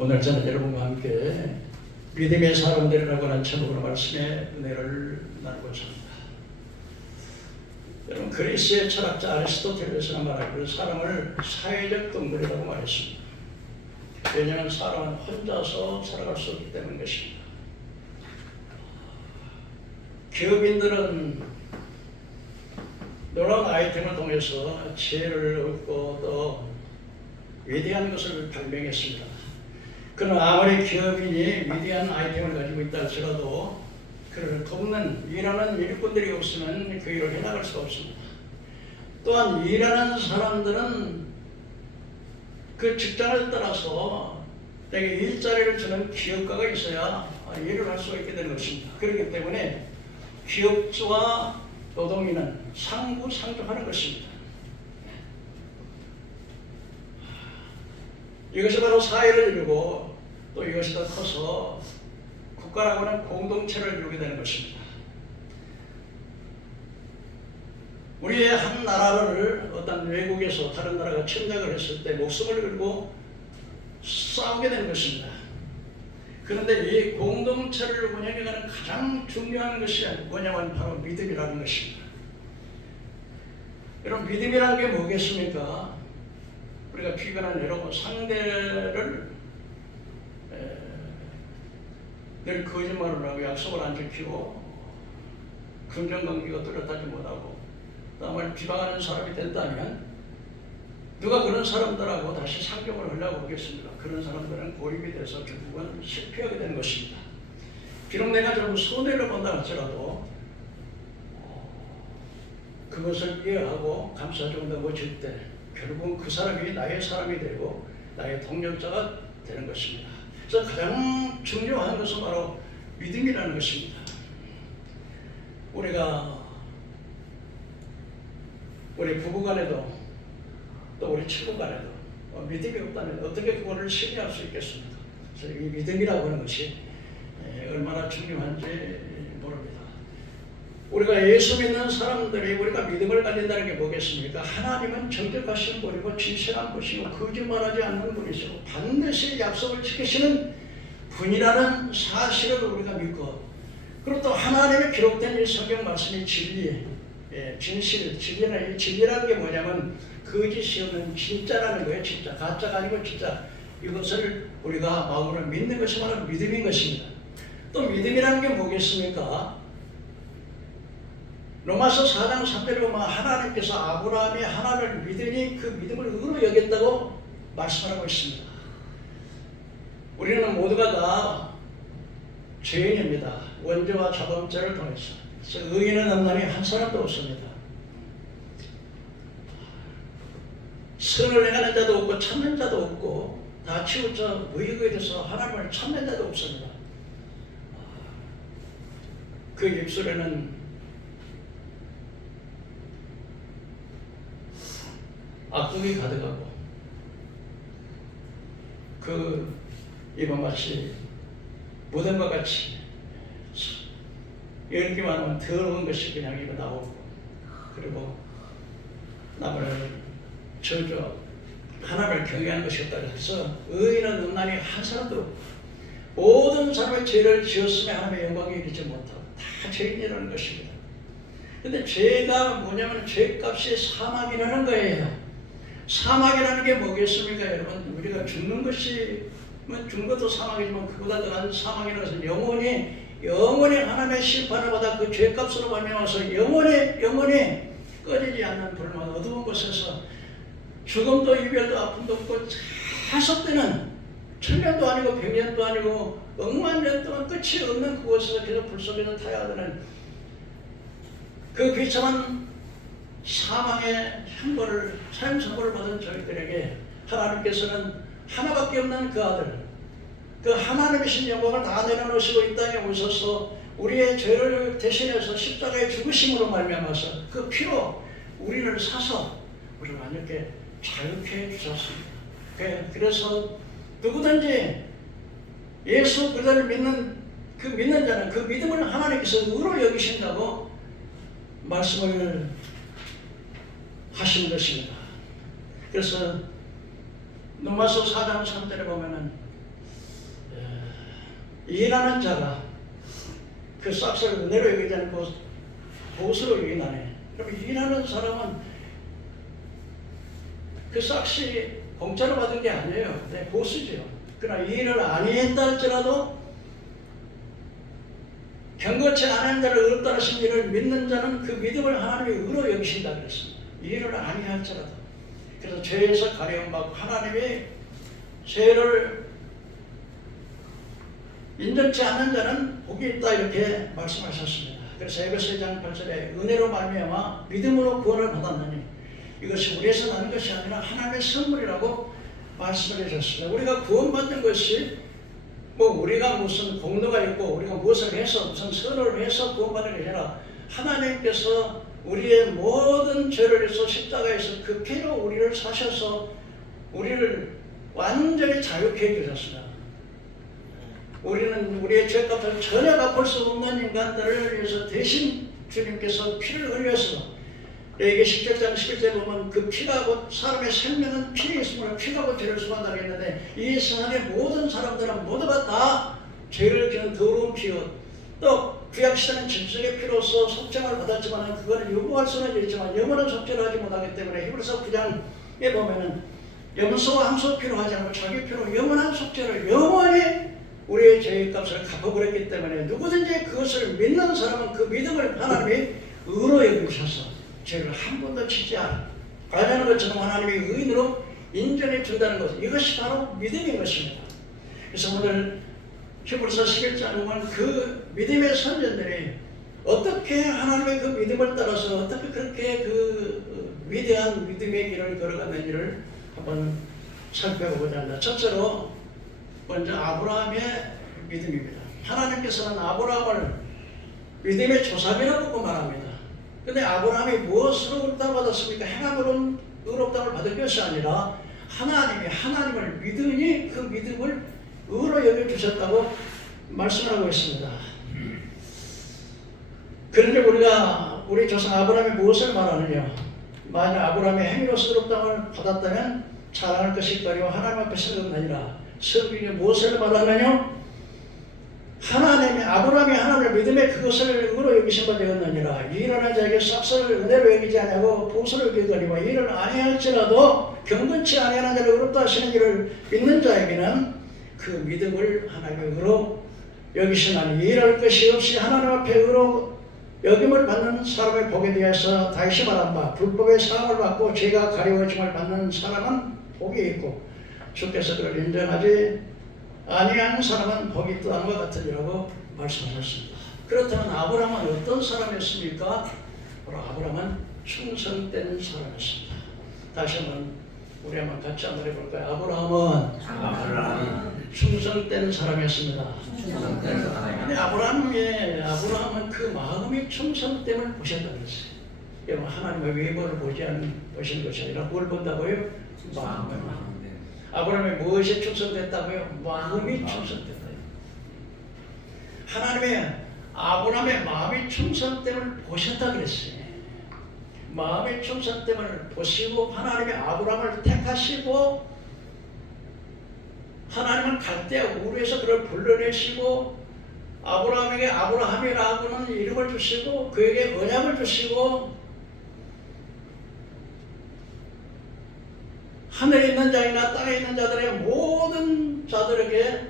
오늘 저는 여러분과 함께 믿음의 사람들이라고 하는 제목으로 말씀의 은혜를 나누고자 합니다. 여러분, 그리스의 철학자 아리스토텔레스가 말하기를 사람을 사회적 동물이라고 말했습니다. 왜냐하면 사람은 혼자서 살아갈 수 없기 때문인 것입니다. 기업인들은 놀라운 아이템을 통해서 지혜를 얻고 또 위대한 것을 발명했습니다. 그러나 아무리 기업인이 위대한 아이템을 가지고 있다 할지라도 그를 돕는 일하는 일꾼들이 없으면 그 일을 해나갈 수가 없습니다. 또한 일하는 사람들은 그 직장을 떠나서 내게 일자리를 주는 기업가가 있어야 일을 할 수가 있게 되는 것입니다. 그렇기 때문에 기업주와 노동인은 상부상조하는 것입니다. 이것이 바로 사회를 이루고 또 이것이 더 커서 국가라고 하는 공동체를 이루게 되는 것입니다. 우리의 한 나라를 어떤 외국에서 다른 나라가 침략을 했을 때 목숨을 걸고 싸우게 되는 것입니다. 그런데 이 공동체를 운영해가는 가장 중요한 것이 뭐냐면 바로 믿음이라는 것입니다. 여러분, 믿음이라는 게 뭐겠습니까? 우리가 비관한 여러분 상대를 늘 거짓말을 하고 약속을 안 지키고 금전관계가 뚜렷하지 못하고 남을 비방하는 사람이 된다면 누가 그런 사람들하고 다시 상종을 하려고 하겠습니까? 그런 사람들은 고립이 돼서 결국은 실패하게 되는 것입니다. 비록 내가 좀 손해를 본다 할지라도 그것을 이해하고 감사정도 못질 때 결국은 그 사람이 나의 사람이 되고 나의 동력자가 되는 것입니다. 그래서 가장 중요한 것은 바로 믿음이라는 것입니다. 우리 부부간에도 또 우리 친구간에도 믿음이 없다면 어떻게 그거를 신뢰할 수 있겠습니까? 그래서 이 믿음이라고 하는 것이 얼마나 중요한지 모릅니다. 우리가 예수 믿는 사람들이 우리가 믿음을 가진다는 게 뭐겠습니까? 하나님은 정직하신 분이고 진실한 분이시고 거짓말하지 않는 분이시고 반드시 약속을 지키시는 분이라는 사실을 우리가 믿고, 그리고 또 하나님의 기록된 이 성경 말씀이 진리, 진실, 진리는 이 진리라는 게 뭐냐면 거짓이 없는 진짜라는 거예요. 진짜, 가짜가 아니고 진짜. 이것을 우리가 마음으로 믿는 것이 바로 믿음인 것입니다. 또 믿음이라는 게 뭐겠습니까? 로마서 4장 3절에 보면 하나님께서 아브라함이 하나님을 믿으니 그 믿음을 의로 여겼다고 말씀하고 있습니다. 우리는 모두가 다 죄인입니다. 원죄와 자범죄를 통해서. 그래서 의인은 없나니 한 사람도 없습니다. 선을 행하는 자도 없고 찾는 자도 없고 다 치우쳐 의익에 대해서 하나님을 찾는 자도 없습니다. 그 입술에는 악독이 가득하고 그 이번 마치 무덤과 같이 열기만 하면 더러운 것이 그냥 이거 나오고, 그리고 남을 저주 하나님을 경외하는 것이 없다 해서 의인은 없나니 한 사람도 없고 모든 사람의 죄를 지었으며 하나님의 영광에 이르지 못하고 다 죄인이라는 것입니다. 근데 죄가 뭐냐면 죄값이 사망이라는 거예요. 사망이라는 게 뭐겠습니까, 여러분? 우리가 죽는 것이 죽는 것도 사망이지만 그보다 더한 사망이라는 것은 영원히 하나님의 심판을 받아 그 죄값으로 발명해서 영원히 꺼지지 않는 불만 어두운 곳에서 죽음도 이별도 아픔도 없고 하속되는 천년도 아니고 백년도 아니고 억만 년 동안 끝이 없는 그곳에서 계속 불 속에서 타야하는 그 비참한 사망의 사형 선고를 받은 저희들에게 하나님께서는 하나밖에 없는 그 아들, 그 하나님이신 영광을 다 내려놓으시고 이 땅에 오셔서 우리의 죄를 대신해서 십자가에 죽으심으로 말미암아서 그 피로 우리를 사서 우리를 완전히 자유케 해주셨습니다. 그래서 누구든지 예수 그리스도를 믿는 자는 그 믿음을 하나님께서 의로 여기신다고 말씀을 하신 것입니다. 그래서 로마서 4장 3절에 보면은 일하는 자가 그 싹스를 은혜로 여기지 않고 보수로 여기나네. 그럼 일하는 사람은 그 싹시 공짜로 받은 게 아니에요. 네, 보수죠. 그러나 일을 아니했다 할지라도 경건치 않은 자를 의롭다 하신 일을 믿는 자는 그 믿음을 하나님이 의로 여기신다 그랬습니다. 일을 아니할지라도. 그래서 죄에서 가려움받고 하나님이 죄를 인정치 않는 자는 복이 있다 이렇게 말씀하셨습니다. 그래서 에베소 2장 8절에 은혜로 말미암아 믿음으로 구원을 받았느니 이것이 우리에서 나는 것이 아니라 하나님의 선물이라고 말씀을 해주셨습니다. 우리가 구원받는 것이 뭐 우리가 무슨 공로가 있고 우리가 무엇을 해서 무슨 선을 해서 구원받는 게 아니라 하나님께서 우리의 모든 죄를 위해서 십자가에서 그 피로 우리를 사셔서 우리를 완전히 자유케 해주셨습니다. 우리는 우리의 죄값을 전혀 갚을 수 없는 인간들을 위해서 대신 주님께서 피를 흘려서 레위기 17장 11절에 보면 그 피가 곧 사람의 생명은 피에 있으므로 피가 곧 죄를 수반다고 했는데 이 세상의 모든 사람들은 모두가 다 죄를 지은 더러운 피요 또 구약시대는 짐승의 피로서 속죄를 받았지만 그거는 요구할 수는 있지만 영원한 속죄를 하지 못하기 때문에 히브리서 9장에 보면은 염소와 함소 피로 하지 않고 자기 피로 영원한 속죄를 영원히 우리의 죄의 값을 갚아버렸기 때문에 누구든지 그것을 믿는 사람은 그 믿음을 하나님이 의로 여기셔서 죄를 한 번도 지지 않는 것처럼 하나님이 의인으로 인정해 준다는 것, 이것이 바로 믿음인 것입니다. 그래서 오늘 히브리서 11장 보면 그 믿음의 선전들이 어떻게 하나님의 그 믿음을 따라서 어떻게 그렇게 그 위대한 믿음의 길을 걸어갔는지를 한번 살펴보고자 합니다. 첫째로 먼저 아브라함의 믿음입니다. 하나님께서는 아브라함을 믿음의 조상이라고 말합니다. 근데 아브라함이 무엇으로 의롭다를 받았습니까? 행함으로 의롭다를 받은 것이 아니라 하나님이 하나님을 믿으니 그 믿음을 의로 여겨주셨다고 말씀하고 있습니다. 그런데 우리 조상 아브라함이 무엇을 말하느냐? 만약 아브라함이 행위로서 의롭다를 받았다면 자랑할 것이 있거니와 하나님 앞에서는 아니라 성경이 무엇을 말하느냐? 아브라함이 하나님을 믿음에 그것을 의로 여기신 바 되었느니라. 일하는 자에게 싹스를 은혜로 여기지 아니하고 보수를 여기거니와 일을 아니할지라도 경건치 아니하는 자를 의롭다 하시는 일을 믿는 자에게는 그 믿음을 하나님의 의로 여기시나니 일할 것이 없이 하나님 앞에 의로 여김을 받는 사람의 복에 대해서 다시 말한 바 불법의 사함을 받고 죄가 가려워짐을 받는 사람은 복이 있고 주께서 그를 인정하지 아니하는 사람은 복이 또 안과 같으리라고 말씀하셨습니다. 그렇다면 아브라함은 어떤 사람이었습니까? 바로 아브라함은 충성된 사람이었습니다. 다시 한번 우리 한번 같이 한번 해볼까요? 아브라함은 충성된 사람이었습니다. 근데 아브라함은 그 마음이 충성됨을 보셨다는 것이에요. 여러분 하나님의 외모를 보지 않는 것이 아니라 뭘 본다고요? 마음을. 아브라함이 무엇이 충성됐다고요? 마음이 충성됐다. 하나님의 아브라함의 마음이 충성됨을 보셨다 그랬어요. 마음의 충성됨을 보시고 하나님의 아브라함을 택하시고 하나님은 갈대아 우르에서 그를 불러내시고 아브라함에게 아브라함이라고는 이름을 주시고 그에게 언약을 주시고 하늘에 있는 자이나 땅에 있는 자들의 모든 자들에게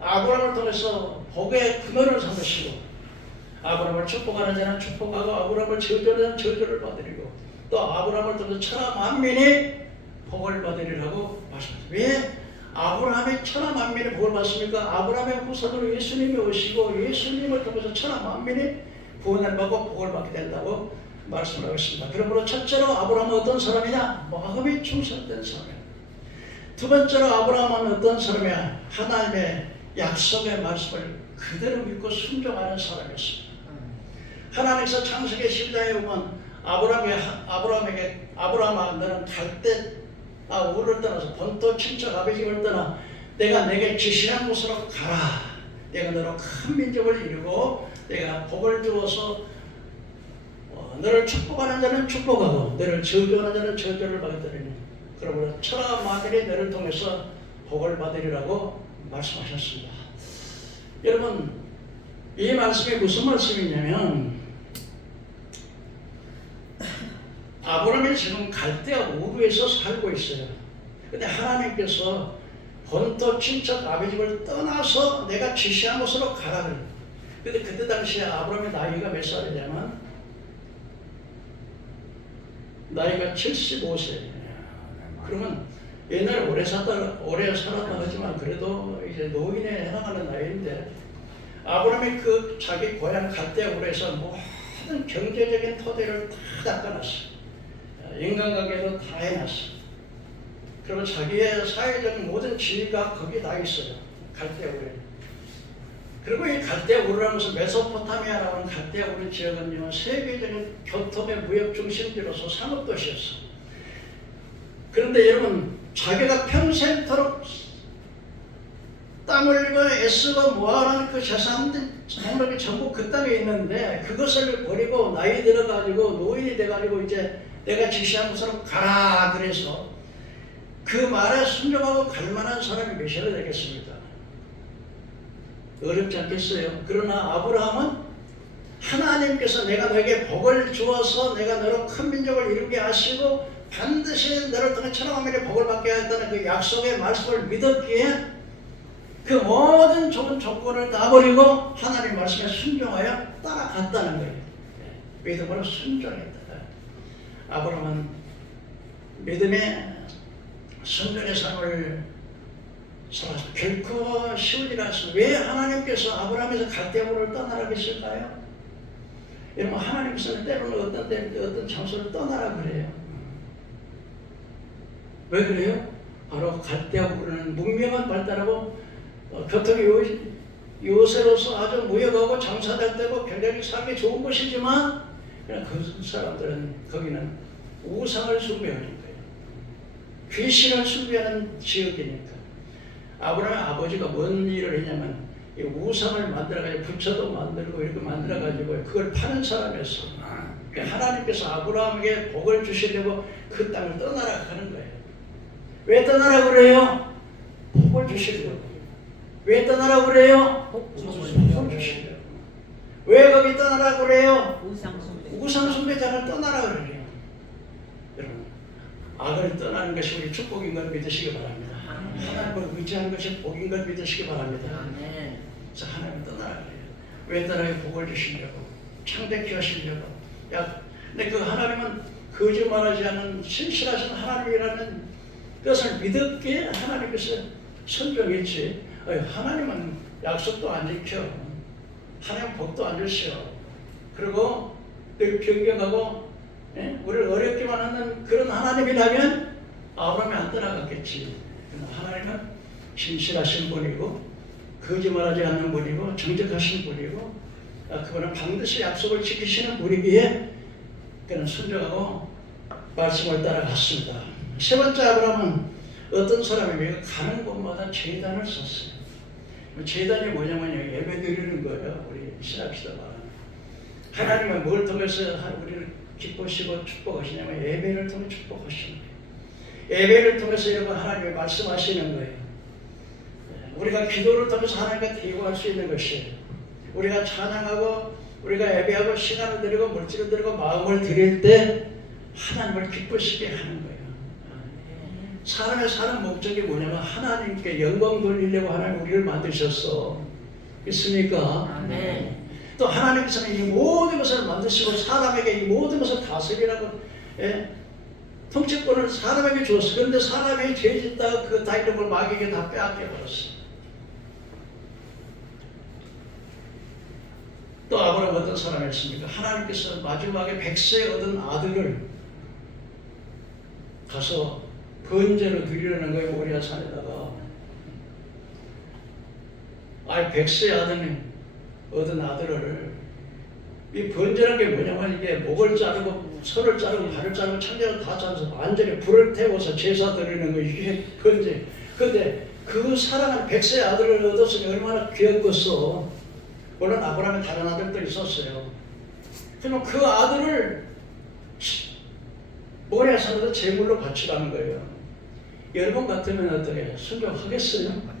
아브라함을 통해서 복의 근원을 삼으시고 아브라함을 축복하는 자는 축복하고 아브라함을 저주하는 자는 저주를 받으리고 또 아브라함을 통해서 천하 만민이 복을 받으리라고 말씀하셨습니다. 왜 아브라함의 천하 만민이 복을 받습니까? 아브라함의 후손으로 예수님이 오시고 예수님을 통해서 천하 만민이 구원을 받고 복을 받게 된다고 말씀을 하고 있습니다. 그러므로 첫째로 아브라함은 어떤 사람이냐? 마음이 충성된 사람이야. 두 번째로 아브라함은 어떤 사람이야? 하나님의 약속의 말씀을 그대로 믿고 순종하는 사람이었습니다. 하나님께서 창세기 10장에 보면 아브라함에게 아브라함아 너는 갈대아 우르를 떠나서 본토 친척 아버지 집을 떠나 내가 내게 지시한 곳으로 가라. 내가 너로 큰 민족을 이루고 내가 복을 주어서 너를 축복하는 자는 축복하고 너를 저주하는 자는 저주를 받으리니 그러므로 천하 만민이 너를 통해서 복을 받으리라고 말씀하셨습니다. 여러분, 이 말씀이 무슨 말씀이냐면 아브라함이 지금 갈대아 우르에서 살고 있어요. 근데 하나님께서 본토 친척 아버지를 떠나서 내가 지시한 곳으로 가라 그래요. 근데 그때 당시에 아브라함의 나이가 몇 살이냐면 나이가 75세예요. 그러면 옛날에 오래 살았다 하지만 그래도 이제 노인에 해당하는 나이인데 아브라함이 그 자기 고향 갈대아 우르에서 모든 경제적인 토대를 다 닦아놨어요. 인간관계도 다 해놨어요. 그리고 자기의 사회적인 모든 지위가 거기 다 있어요. 갈대아 우르에. 그리고 이 갈대아 우르라는 것은 메소포타미아라고 하는 갈대아 우르 지역은요, 세계적인 교통의 무역 중심지로서 상업도시였어요. 그런데 여러분, 자기가 평생토록 땀 흘리고 애쓰고 모아놓은 그 재산들 정말 전부 그 땅에 있는데 그것을 버리고 나이 들어가지고 노인이 돼가지고 이제 내가 지시한 곳으로 가라 그래서 그 말에 순종하고 갈 만한 사람이 몇이나 되겠습니까? 어렵지 않겠어요? 그러나 아브라함은 하나님께서 내가 너에게 복을 주어서 내가 너로 큰 민족을 이루게 하시고 반드시 너를 통해 천하만민의 복을 받게 하겠다는 그 약속의 말씀을 믿었기에 그 모든 좋은 조건을 다 버리고 하나님 말씀에 순종하여 따라갔다는 거예요. 믿음으로 순종했다. 아브라함은 믿음의 순종의 삶을 살았습니다. 결코 쉬운 일 않습니다. 왜 하나님께서 아브라함에서 갈대아 우르를 떠나라고 했을까요? 여러분, 하나님께서는 때로는 어떤 장소를 떠나라 그래요. 왜 그래요? 바로 갈대아 우르는 문명은 발달하고 교통이 요새로서 아주 무역하고 장사될 때고 굉장히 살기 좋은 곳이지만 그냥 그 사람들은 거기는 우상을 숭배하는 거예요. 귀신을 숭배하는 지역이니까. 아브라함의 아버지가 뭔 일을 했냐면 이 우상을 만들어가지고 부처도 만들고 이렇게 만들어가지고 그걸 파는 사람이었어. 하나님께서 아브라함에게 복을 주시려고 그 땅을 떠나라 하는 거예요. 왜 떠나라 그래요? 복을 주시려고. 왜 떠나라 그래요? 복을 주시려고. 왜 거기 떠나라 그래요? 우상 숭배자를 떠나라 그래요. 여러분, 악을 떠나는 것이 우리 축복인 걸 믿으시기 바랍니다. 하나님을 의지하는 것이 복인 걸 믿으시기 바랍니다. 그래서 하나님을 떠나라 그래요. 왜 떠나요? 복을 주시려고, 창대케 하시려고. 근데 그 하나님은 거짓말하지 않는 신실하신 하나님이라는 것을 믿었기에 하나님께서 선정했지. 하나님은 약속도 안 지켜. 하나님 복도 안 주셔. 그리고 늘 변경하고 우리를 어렵게만 하는 그런 하나님이라면 아브라함이 안 떠나갔겠지. 하나님은 신실하신 분이고 거짓말하지 않는 분이고 정직하신 분이고 그분은 반드시 약속을 지키시는 분이기에 그는 순종하고 말씀을 따라갔습니다. 세 번째 아브라함은 어떤 사람이 가는 곳마다 제단을 썼어요. 제단이 뭐냐면 예배 드리는 거예요. 우리 신학시대 말하는. 하나님은 뭘 통해서 우리를 기쁘시고 축복하시냐면 예배를 통해 축복하시는 거예요. 예배를 통해서 여러분 하나님이 말씀하시는 거예요. 우리가 기도를 통해서 하나님과 대화할 수 있는 것이에요. 우리가 찬양하고 우리가 예배하고 시간을 드리고 물질을 드리고 마음을 드릴 때 하나님을 기쁘시게 하는 거예요. 사람의 사는 목적이 뭐냐면 하나님께 영광 돌리려고 하나님 우리를 만드셨어. 있습니까? 또 하나님께서는 이 모든 것을 만드시고 사람에게 이 모든 것을 다스리라고 통치권을 사람에게 줬어. 그런데 사람이 죄짓다가 그 다이력을 마귀에게 다 빼앗겨 버렸어. 또 아브라함 어떤 사람이었습니까? 하나님께서 마지막에 100세 얻은 아들을 가서 번제로 드리려는 거예요. 모리아 산에다가. 100세 얻은 아들을 이 번제라는 게 뭐냐면 이게 목을 자르고 손을 자르고 발을 자르고 창자를 다 자르서 완전히 불을 태워서 제사 드리는 거 이게 번제. 근데 그 사랑한 100세 아들을 얻었으니 얼마나 귀했겠어. 물론 아브라함의 다른 아들도 있었어요. 그럼 그 아들을 모리아 산에서 제물로 바치라는 거예요. 여러분 같으면 어떻게 순종하겠어요?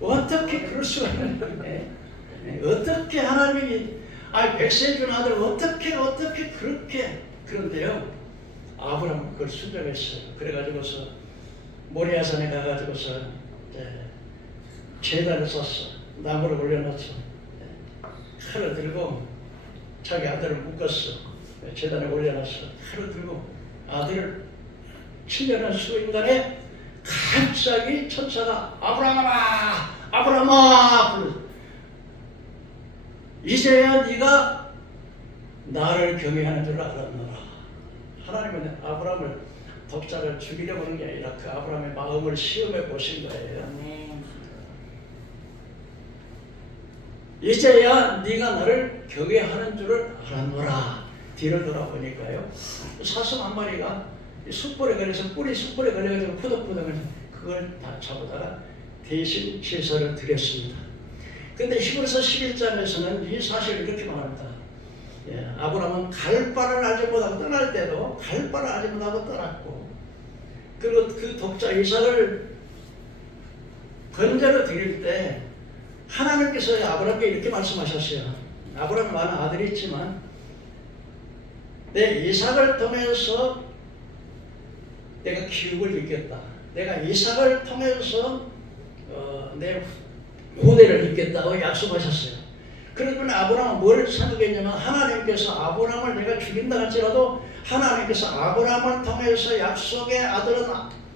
어떻게 그럴 수가 있는 건데? 어떻게 하나님이 백세를 준 아들 어떻게 그렇게 그런데요. 아브라함은 그걸 순종했어요. 그래가지고서 모리아산에 가가지고서 제단을 썼어. 나무를 올려놨어. 칼을 들고 자기 아들을 묶었어. 제단에 올려놨어. 칼을 들고 아들을 치려는 순간에 갑자기 천사가 아브라함아 아브라함아 불렀어. 이제야 네가 나를 경외하는 줄 알았노라. 하나님은 아브라함을 독자를 죽이려고 하는 게 아니라 그 아브라함의 마음을 시험해 보신 거예요. 이제야 네가 나를 경외하는 줄을 알았노라. 뒤를 돌아보니까요, 사슴 한 마리가 숯불에 걸려서 숯불에 걸려가지고 푸덕푸덕을 그걸 다 잡아다가 대신 제사를 드렸습니다. 근데 히브리서 11장에서는 이 사실을 이렇게 말합니다. 아브라함은 갈 바를 알지 못하고 떠날 때도 갈 바를 알지 못하고 떠났고, 그리고 그 독자 이삭을 번제로 드릴 때 하나님께서 아브라함께 이렇게 말씀하셨어요. 아브라함은 많은 아들이 있지만 내 이삭을 통해서 내가 기업을 잇겠다. 내가 이삭을 통해서 내 후대를 잇겠다고 약속하셨어요. 그러면 아브라함은 뭘 생각했냐면, 하나님께서 아브라함을 내가 죽인다 할지라도 하나님께서 아브라함을 통해서 약속의 아들은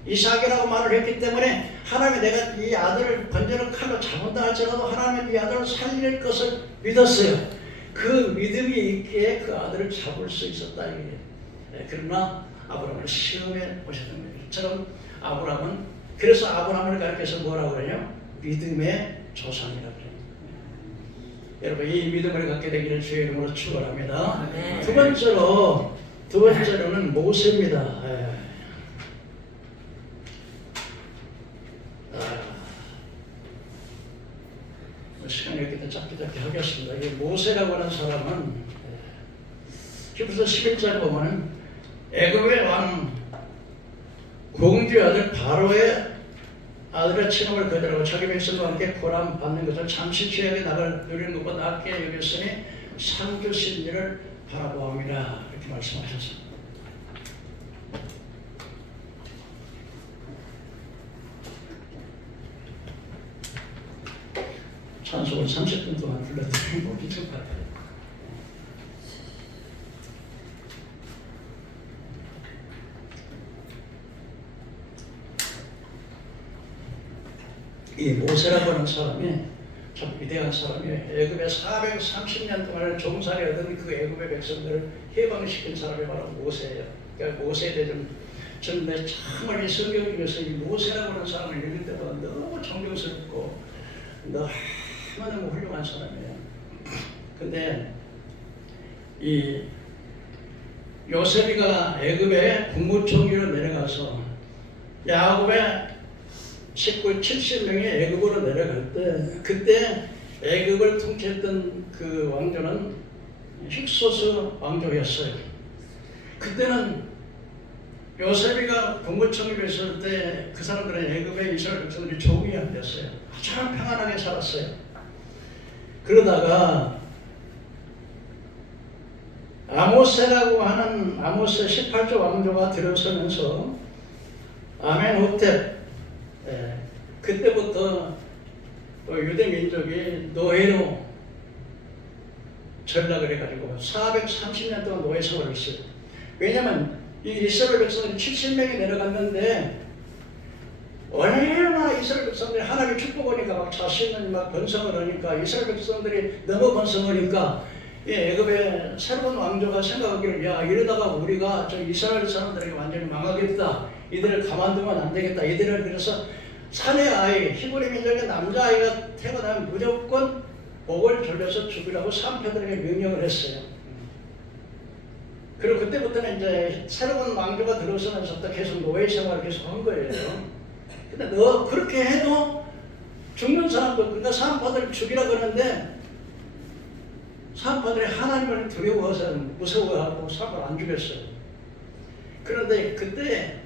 이삭이라고 말을 했기 때문에 하나님이 내가 이 아들을 번제로 칼로 잡은다 할지라도 하나님이 이 아들을 살릴 것을 믿었어요. 그 믿음이 있기에 그 아들을 잡을 수 있었다 이거예요. 그러나 아브라함을 시험해 보셨던 거예요. 처럼 아브라함은, 그래서 아브라함을 가르쳐서 뭐라고 그래요? 믿음의 조상이라고 그래요. 여러분, 이 믿음을 갖게 되기를 주의 이름으로 축원합니다. 두 번째로는 모세입니다. 시간이 이렇게 짧게 하겠습니다. 이 모세라고 하는 사람은 히브리서 11장에 보면은 애굽의 왕 공주의 아들 바로의 아들의 친업을 거절하고 자기 백성과 함께 고람 받는 것을 잠시 죄악의 낙을 누리는 것보다 낫게 여겼으니 상 주신 일을 바라보함이라, 이렇게 말씀하셨습니다. 찬송을 30분 동안 불러드리는 거 미칠 것 같아요. 이 모세라고 하는 사람이 참 위대한 사람이에요. 애굽에 430년 동안 종살이하던 그 애굽의 백성들을 해방시킨 사람이 바로 모세예요. 그러니까 모세에 대해 저는 정말 이 성경 중에서 이 모세라고 하는 사람을 읽을 때마다 너무 존경스럽고 너무너무 훌륭한 사람이에요. 근데 이 요셉이가 애굽의 국무총리로 내려가서 야곱의 식구 70명이 애굽으로 내려갈 때, 그때 애굽을 통치했던 그 왕조는 힉소스 왕조였어요. 그때는 요셉이가 국무총리로 있을 때 그 사람들은 애굽의 이스라엘 백성들이 적응이 안 됐어요. 아주 평안하게 살았어요. 그러다가 아모스라고 하는 아모스 18조 왕조가 들어서면서 아멘호텝, 그때부터 유대 민족이 노예로 전락을 해가지고 430년 동안 노예 생활을 했어요. 왜냐하면 이 이스라엘 백성들이 70명이 내려갔는데 얼마나 이스라엘 백성들이 하나님의 축복하니까 막 자신은 막 번성을 하니까, 이스라엘 백성들이 너무 번성하니까 애굽의 새로운 왕조가 생각하기를, 야, 이러다가 우리가 저 이스라엘 사람들에게 완전히 망하겠다, 이들을 가만두면 안 되겠다, 이들을 그래서 사내 아이, 히브리 민족의 남자아이가 태어나면 무조건 목을 졸려서 죽이라고 산패들에게 명령을 했어요. 그리고 그때부터는 이제 새로운 왕조가 들어서면서 계속 노예 생활을 계속 한 거예요. 근데 너 그렇게 해도 죽는 사람도, 그러니까 산파들을 죽이라 그러는데 산파들이 하나님을 두려워서 무서워하고 사람을 안 죽였어요. 그런데 그때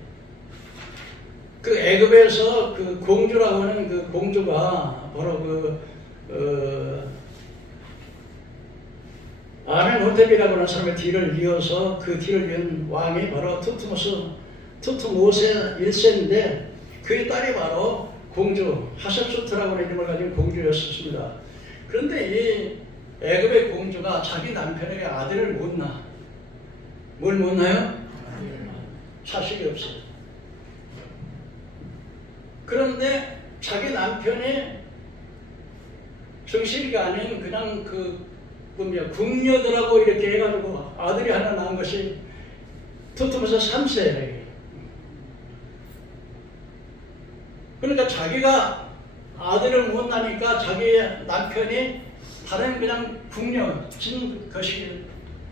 그 애굽에서 그 공주라고 하는 그 공주가 바로 아멘호텝이라고 하는 사람의 뒤를 이어서 그 뒤를 이은 왕이 바로 투트모세 1세인데 그의 딸이 바로 공주 하셉수트라고 하는 이름을 가진 공주였습니다. 그런데 이 애굽의 공주가 자기 남편에게 아들을 못 낳아. 뭘 못 낳아요? 자식이 없어요. 그런데 자기 남편이 정실이가 아닌 그냥 궁녀들하고 이렇게 해가지고 아들이 하나 낳은 것이 투트모세 3세예요. 그러니까 자기가 아들을 못 낳으니까 자기 남편이 다른 그냥 궁녀, 것이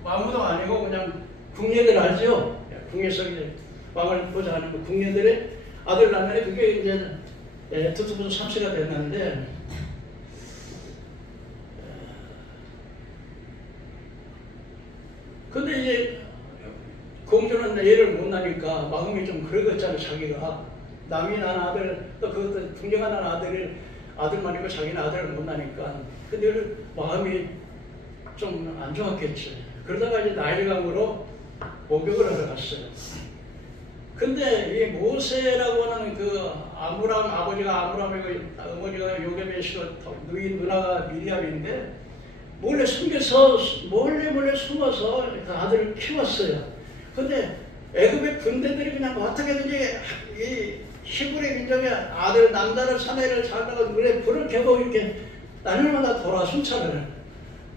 아무도 아니고 그냥 궁녀들 알죠? 궁녀에서 왕을 보자 하는 그 궁녀들의 아들 낳는데 그게 이제 투트모세 3세가 됐는데 근데 이제 공주는 애를 못 낳으니까 마음이 좀 그러겠잖아요. 자기가 남이 낳은 아들 또 그것도 궁녀가 낳은 아들만 있고 자기는 아들을 못 낳으니까 근데 마음이 좀 안 좋았겠지. 그러다가 이제 나일강으로 목욕을 하러 갔어요. 근데 이 모세라고 하는 그 아브람 아버지가 아브람이고 어머니가 요게벳의 누나가 미리암인데 몰래 숨어서 그 아들을 키웠어요. 근데 애굽의 군대들이 그냥 어떻게든지 이 히브리 민족의 아들 남자를 사내를 잡다가 눈에 불을 켜고 이렇게 날마다 돌아 순찰을.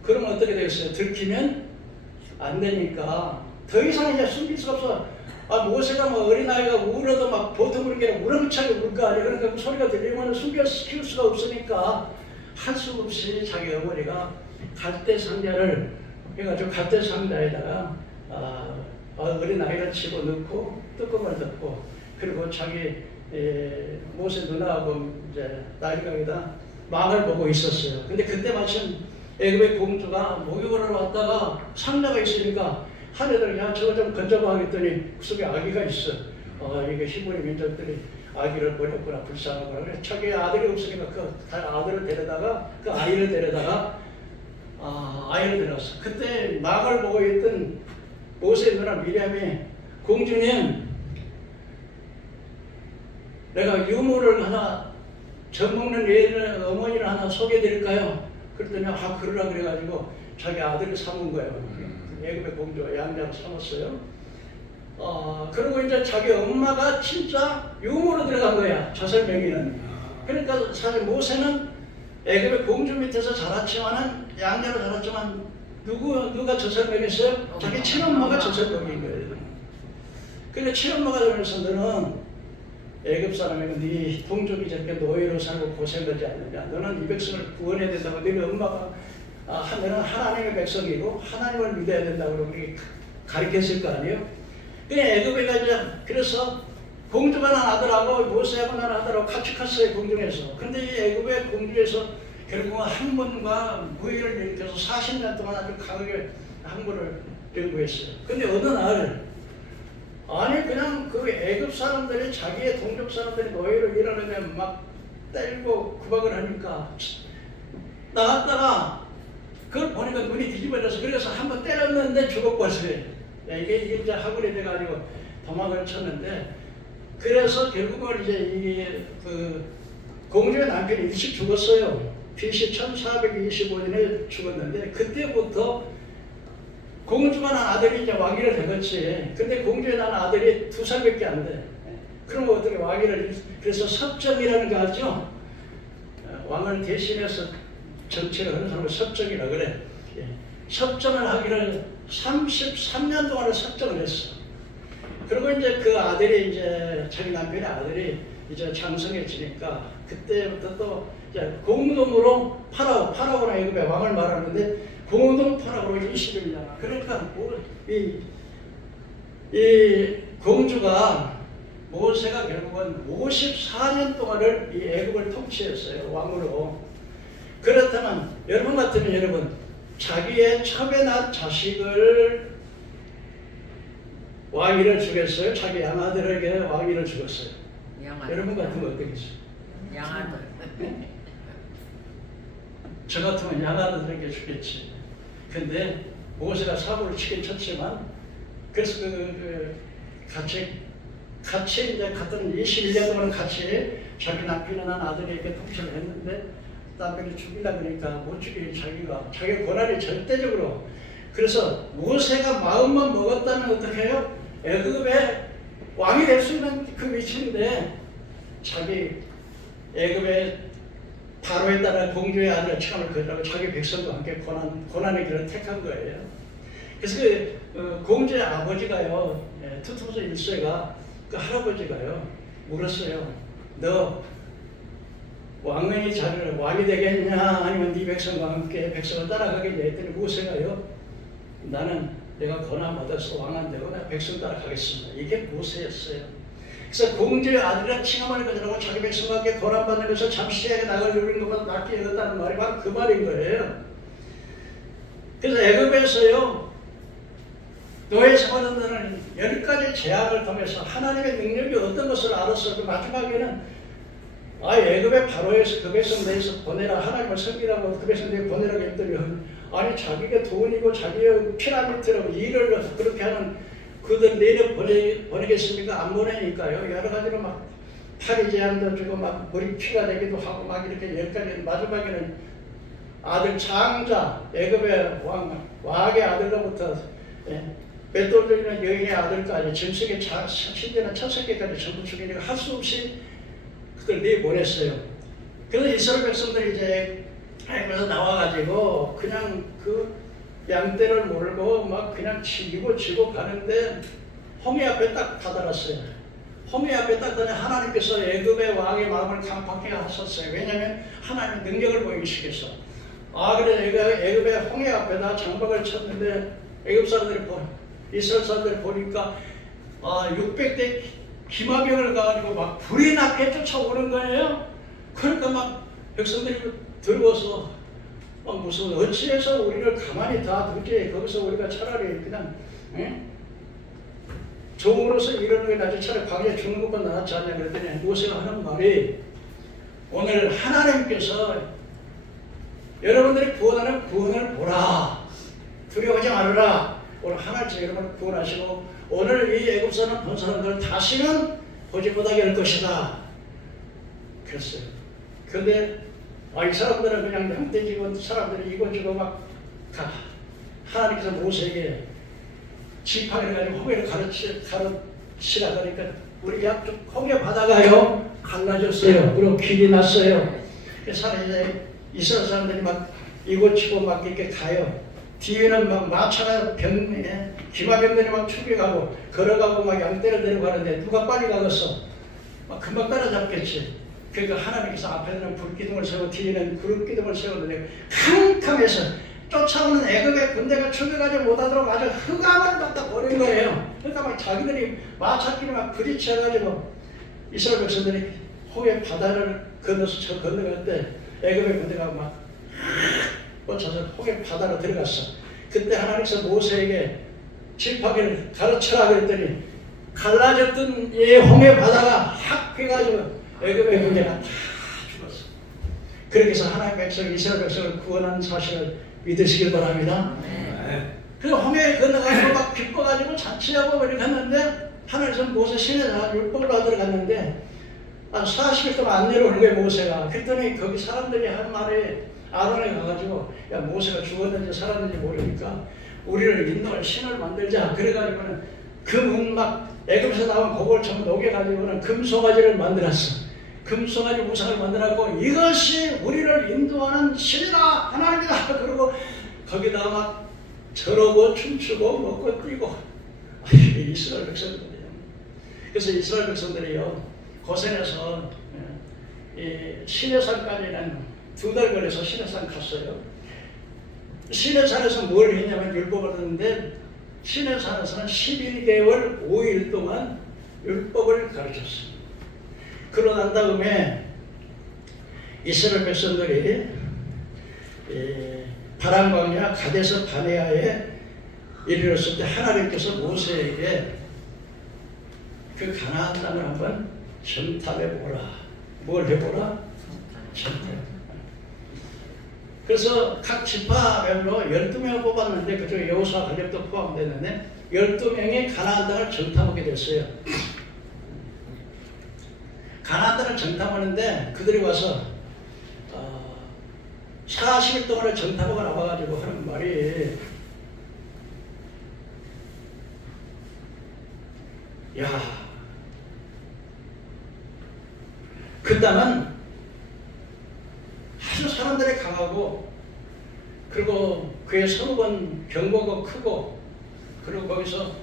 그러면 어떻게 되겠어요? 들키면 안 되니까 더 이상 이제 숨길 수가 없어. 모세가 뭐 어린아이가 울어도 막 보통 그렇게 우렁차게 울 거 아니에요. 그러니까 그 소리가 들리면 숨겨시킬 수가 없으니까 할 수 없이 자기 어머니가 갈대 상자를 해가지고 갈대 상자에다가 어린아이를 집어넣고 뚜껑을 덮고 그리고 자기 모세 누나하고 이제 나일강에다 망을 보고 있었어요. 근데 그때 마침 애굽의 공주가 목욕을 하러 왔다가 상자가 있으니까 하늘을 야 저거 좀 건져봐 하랬더니 그 속에 아기가 있어. 이게 히브리 민족들이 아기를 버렸구나 불쌍하구나. 그래서 자기 아들이 없으니까 그 아들을 데려다가 그 아이를 데려다가 아이를 데려왔어. 그때 망을 보고 있던 모세의 누나 미리암이 공주님 내가 유모를 하나 젖먹는 애를 어머니를 하나 소개해드릴까요? 그랬더니 그러라 그래가지고 자기 아들을 삼은 거예요. 애굽의 공주가 양자로 삼았어요. 그리고 이제 자기 엄마가 진짜 유모로 들어간 거야. 젖을 먹이는. 그러니까 사실 모세는 애굽의 공주 밑에서 자랐지만은 양자로 자랐지만 누가 젖을 먹였어요? 자기 친엄마가 젖을 먹인 거예요. 근데 친엄마가 그러면서 너는 애굽 사람이고 네 동족이 저렇게 노예로 살고 고생하지 않느냐. 너는 이 백성을 구원해야 된다고. 너희 엄마가 너는 하나님의 백성이고 하나님을 믿어야 된다고 그렇게 가르쳤을 거 아니에요. 그래 애굽에 가자. 그래서 공주가 난 아들하고 모세하고 난 아들하고 같이 갔어요. 공중에서. 근데 이 애굽의 공주에서 결국은 항문과 무의를 일으켜서 40년 동안 아주 강하게 항문을 연구했어요. 근데 어느 날 그냥 그 애굽 사람들이 자기의 동족 사람들이 노예로 일하려면 막 때리고 구박을 하니까 나갔다가 그걸 보니까 눈이 뒤집어져서 그래서 한번 때렸는데 죽어버렸어요. 이게 이제 학원이 돼가지고 도망을 쳤는데 그래서 결국은 이제 이게 그 공주의 남편이 일찍 죽었어요. BC 1425년에 죽었는데 그때부터 공주가 난 아들이 이제 왕위를 되겠지. 근데 공주에 난 아들이 2살밖에 안 돼. 그럼 어떻게 왕위를 그래서 섭정이라는 거 알죠? 왕을 대신해서 정치를 하는 사람을 섭정이라 그래. 섭정을 하기를 33년 동안을 섭정을 했어. 그리고 이제 그 아들이 이제 자기 남편의 아들이 이제 장성해지니까 그때부터 또 이제 공동으로 파라오나 애굽의 왕을 말하는데 공동 파라오로 21년. 그러니까 이 공주가 모세가 결국은 54년 동안을 이 애굽을 통치했어요. 왕으로. 그렇다면 여러분 같으면 여러분 자기의 첩에 난 자식을 왕위를 주겠어요? 자기 양아들에게 왕위를 주겠어요? 여러분 같으면 어떻겠어요? 양아들. 저 같으면 양아들에게 주겠지. 근데 모세가 사고를 치긴 쳤지만 그래서 같이 이제 갔던 21년 동안 같이 자기 남편이나 아들에게 통치를 했는데 남편이 죽이려고 그러니까 못 죽이게 자기 권한이 절대적으로. 그래서 모세가 마음만 먹었다면 어떻게 해요? 애굽의 왕이 될 수 있는 그 위치인데 자기 애굽의 바로에 따라 공주의 아들의 체험을 거두라고 자기 백성과 함께 고난의 길을 택한 거예요. 그래서 공주의 아버지가요, 투투스 1세가 그 할아버지가요 물었어요. 너 왕의 자리를 왕이 되겠냐 아니면 네 백성과 함께 백성을 따라가겠냐 했더니 모세가요, 나는 내가 권한 받아서 왕은 되고 내가 백성 따라가겠습니다. 이게 모세였어요. 그래서 공주의 아들이라 칭함하는 것이라고 자기 백성과 함께 권한 받는 것을 잠시에 나를 누리는 것보다 낫게 여겼다는 말이 바로 그 말인 거예요. 그래서 애굽에서요 노예 생활하는 10가지 제약을 통해서 하나님의 능력이 어떤 것을 알았어. 그 마지막에는 애굽의 바로에서 그 백성 내에서 보내라, 하나님을 섬기라고 그 백성 내에 보내라고 했더니 아니 자기가 돈이고 자기의 피라미드라고 일을 그렇게 하는 그들 내내 보내겠습니까? 안 보내니까요. 여러 가지로 막 팔이 제한도 주고 막 머리 피가 되기도 하고 막 이렇게 10가지. 마지막에는 아들 장자 애굽의 왕의 아들로부터 맷돌들이나 여인의 아들까지 짐승의 신대나 첫 새끼까지 전부 죽이니까 할 수 없이 그들 내보냈어요. 그래서 이스라엘 백성들이 이제 애굽에서 나와가지고 그냥 그 양떼를 몰고 막 그냥 지고 가는데 홍해 앞에 딱 다다랐어요. 홍해 앞에 딱 다니 하나님께서 애굽의 왕의 마음을 강팍하게 하셨어요. 왜냐하면 하나님의 능력을 보이시겠어. 그래서 애굽의 홍해 앞에다 장박을 쳤는데 애굽 사람들이 이스라엘 사람들이 보니까 600대 기마병을 가지고 막 불이 나게 쫓아오는 거예요. 그러니까 막 백성들이 들고서 무슨 어찌해서 우리를 가만히 다 두지, 거기서 우리가 차라리 그냥 종으로서 이러는 게 낫지 차라리 광야에 죽는 것보다 낫지 않냐 그랬더니 모세가 하는 말이 오늘 하나님께서 여러분들이 구원하는 구원을 보라, 두려워하지 말아라. 오늘 하나님께서 여러분을 구원하시고 오늘 이 애굽 사람 본 사람들을 다시는 보지 못하게 할 것이다 그랬어요. 근데 이 사람들은 그냥 양떼지고 사람들이 이거저거 막 하나님께서 모세에게 지팡이를 가지고 홍해를 가르치라 그러니까 우리 양쪽 홍해 바다가요 갈라졌어요. 그리고 길이 났어요. 그래서 이제 이스라엘 사람들이 막 이곳치고 막 이렇게 가요. 뒤에는 막 마차가 기마병들이 막 추격하고 걸어가고 막 양떼를 데려가는데 누가 빨리 가겠어? 막 금방 따라잡겠지. 그러니까 하나님께서 앞에는 불기둥을 세우고 뒤에는 구름기둥을 세우는데 캄캄해서 쫓아오는 애굽의 군대가 추격하지 못하도록 아주 흑암을 갖다 버린 거예요. 그러니까 막 자기들이 마차끼리 막 부딪혀가지고 이스라엘 백성들이 홍해 바다를 건너서 저 건너갈 때 애굽의 군대가 막 뻗쳐서 홍해 바다로 들어갔어. 그때 하나님께서 모세에게 지팡이를 가르쳐라 그랬더니 갈라졌던 이 홍해 바다가 확 해가지고 애굽의 군대가 다 죽었어. 그렇게 해서 하나님의 백성 이스라엘 백성을 구원한 사실을 믿으시길 바랍니다. 그래서 홍해 건너가서 막 기뻐가지고 잔치하고 이렇게 했는데 하나님께서 모세 시내에 율법을 받으러 갔는데 40일 동안 안 내려오는 거예요 모세가. 그랬더니 거기 사람들이 한 말에 아론에 가가지고 야 모세가 죽었는지 살았는지 모르니까 우리를 인도할 신을 만들자. 그래가지고는 금은 막 애굽에서 나온 곡을 전부 녹여가지고는 금송아지를 만들었어. 금송아지 우상을 만들었고 이것이 우리를 인도하는 신이다 하나님이다. 그리고 거기다가 막 저러고 춤추고 먹고 뛰고 이스라엘 백성들이요. 그래서 이스라엘 백성들이요 고센에서 시내산까지는 2달 걸려서 시내산 갔어요. 시내산에서 뭘 했냐면 율법을 얻었는데 시내산에서는 11개월 5일 동안 율법을 가르쳤어요. 그러고 난 다음에 이스라엘 백성들이 바람광야 가데스 바네아에 이르렀을 때 하나님께서 모세에게 그 가나안 땅을 한번 정탐해보라. 뭘 해보라? 정탐. 그래서 각 지파별로 12명을 뽑았는데 그중에 여호수아 갈렙도 포함되는데 12명이 가나안 땅을 정탐하게 됐어요. 가나안 땅을 정탐하는데 그들이 와서 40일 동안을 정탐하고 나와가지고 하는 말이, 야, 그 땅은 아주 사람들이 강하고, 그리고 그의 성읍은 견고하고 크고, 그리고 거기서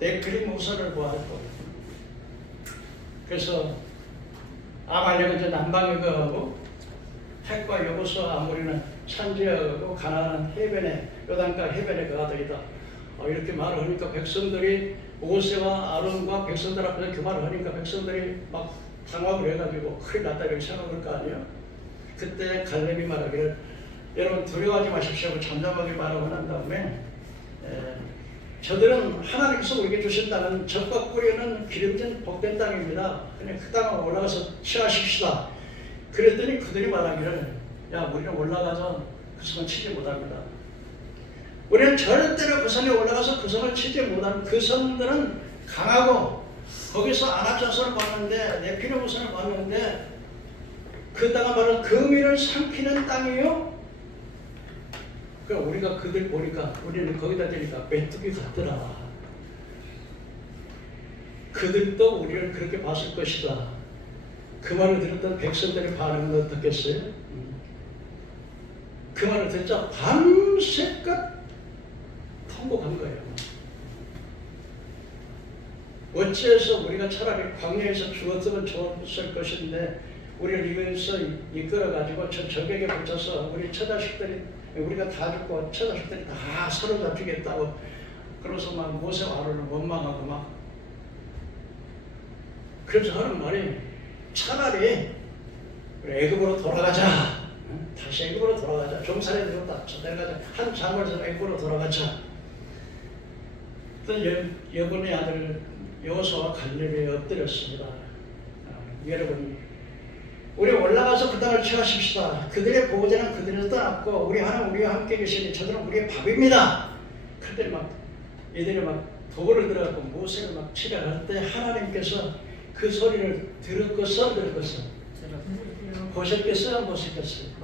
네크림 우선을 보았고, 그래서 아말렉은 저 남방에 거하고 헷과 여부수와 아모리는 산지에 거하고 가나안은 해변에, 요단가 해변에 거하더이다. 이렇게 말을 하니까 백성들이, 모세와 아론과 백성들 앞에서 그 말을 하니까 백성들이 막 당황을 해가지고 큰일 났다 이렇게 생각할 거 아니에요. 그때 갈렙이 말하기를, 여러분 두려워하지 마십시오 하고 잠잠하게 말하고 난 다음에, 저들은 하나님께서 우리에게 주신 땅은 젖과 꿀이 기름진 복된 땅입니다. 그냥 그 땅에 올라가서 취하십시다. 그랬더니 그들이 말하기를, 야, 우리는 올라가서 그 성을 치지 못합니다. 우리는 절대로 그 성에 올라가서 그 성을 치지 못합니다. 그 성들은 강하고 거기서 아낙자손을 봤는데, 네피림 우선을 봤는데, 그 땅은 바로 금이를 삼키는 땅이요. 그러니까 우리가 그들 보니까 우리는 거기다 대니까 메뚜기 같더라. 그들도 우리를 그렇게 봤을 것이다. 그 말을 들었던 백성들의 반응은 어떻겠어요? 그 말을 듣자 밤새껏 통곡한 거예요. 어찌해서 우리가 차라리 광야에서 죽었으면 좋았을 것인데, 우리를 이것서 이끌어가지고 저 적에게 붙여서 우리 처자식들이, 우리가 다 죽고 처자식들이 다 사로잡히겠다고, 그래서 막 모세와 아론을 원망하고 막, 그래서 하는 말이, 차라리 애굽으로 돌아가자. 다시 애굽으로 돌아가자. 종살이 되었다. 내가 한 장월에서 애굽으로 돌아가자. 또 여분의 아들 여호수아와 갈렙이 엎드렸습니다. 여러분, 우리 올라가서 그 땅을 취하십시다. 그들의 보호자는 그들에서 떠났고 우리 하나님 우리와 함께 계시니 저들은 우리의 밥입니다. 그때 막 이들이 막 도구를 들어가고 모세를 막 치려 할 때 하나님께서 그 소리를 들었겠어? 보셨겠어요? 안 보셨겠어요?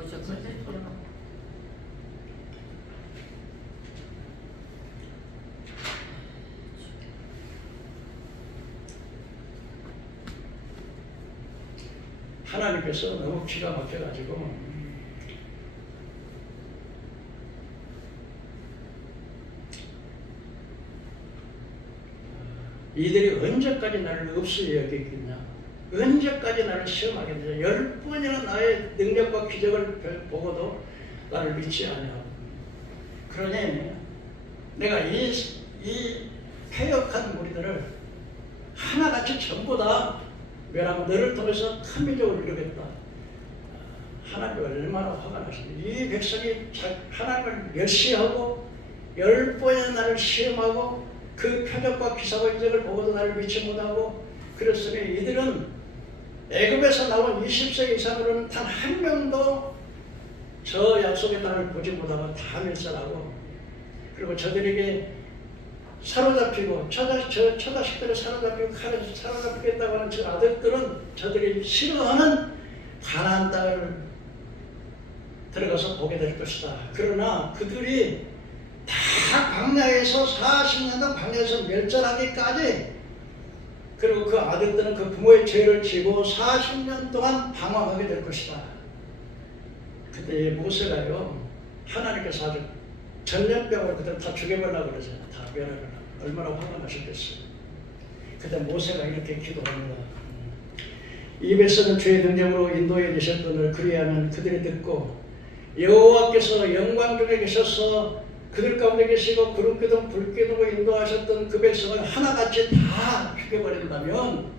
하나님께서 너무 기가 막혀가지고 이들이 언제까지 나를 없이 여기겠냐, 언제까지 나를 시험하겠냐, 10번이나 나의 능력과 기적을 보고도 나를 믿지 않냐. 그러니 내가 이 패역한 무리들을 하나같이 전부 다 멸하고 너를 통해서 큰 민족을 이루겠다. 하나님이 얼마나 화가 나십니까? 이 백성이 하나님을 멸시하고 10번이나 나를 시험하고 그 표적과 기사와 이적을 보고도 나를 믿지 못하고, 그랬으니 이들은 애굽에서 나온 20세 이상으로는 단 한 명도 저 약속의 땅을 보지 못하고 다 멸살하고, 그리고 저들에게 사로잡히고 처자식들을 사로잡히고 칼에서 사로잡히겠다고 하는 저 아들들은 저들이 싫어하는 가나안 땅을 들어가서 보게 될 것이다. 그러나 그들이 다 광야에서 40년간 광야에서 멸절하기까지, 그리고 그 아들들은 그 부모의 죄를 지고 40년 동안 방황하게 될 것이다. 그때 모세가요, 하나님께서 아주 전염병을 그들 다 죽여버리려고 그러잖아요. 다 멸하려고. 얼마나 화가 나셨겠어요. 그때 모세가 이렇게 기도합니다. 이 백성은 주의 능력으로 인도해 주셨거늘 그리하면 그들이 듣고, 여호와께서 영광 중에 계셔서 그들 가운데 계시고 구름 기둥 불 기둥으로 인도하셨던 그 백성을 하나같이 다 죽여버린다면,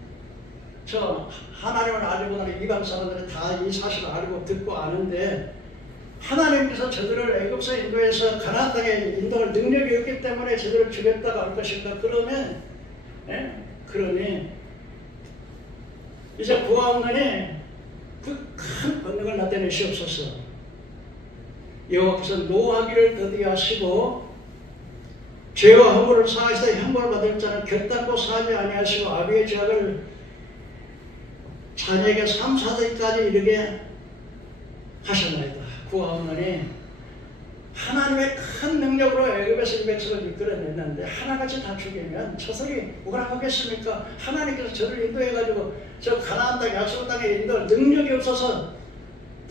저 하나님을 알고 나는 이방 사람들이 다 이 사실을 알고 듣고 아는데, 하나님께서 저들을 애굽에서 인도해서 가나안 땅에 인도할 능력이 없기 때문에 저들을 죽였다고 할 것입니다. 그러면 그러니 이제 구하옵나니 그 큰 권능을 나타내시옵소서. 여호와께서 노하기를 더디게 하시고 죄와 허물을 사하시되 형벌 받을 자는 결단코 사하지 아니하시고 아비의 죄악을 자녀에게 3, 4대까지 이르게 하셨나이다. 구하옵나니 하나님의 큰 능력으로 애굽에서 이 백성을 이끌어냈는데 하나같이 다 죽이면 저들이 뭐라 하겠습니까? 하나님께서 저를 인도해가지고 저 가나안 땅 약속 땅에 인도할 능력이 없어서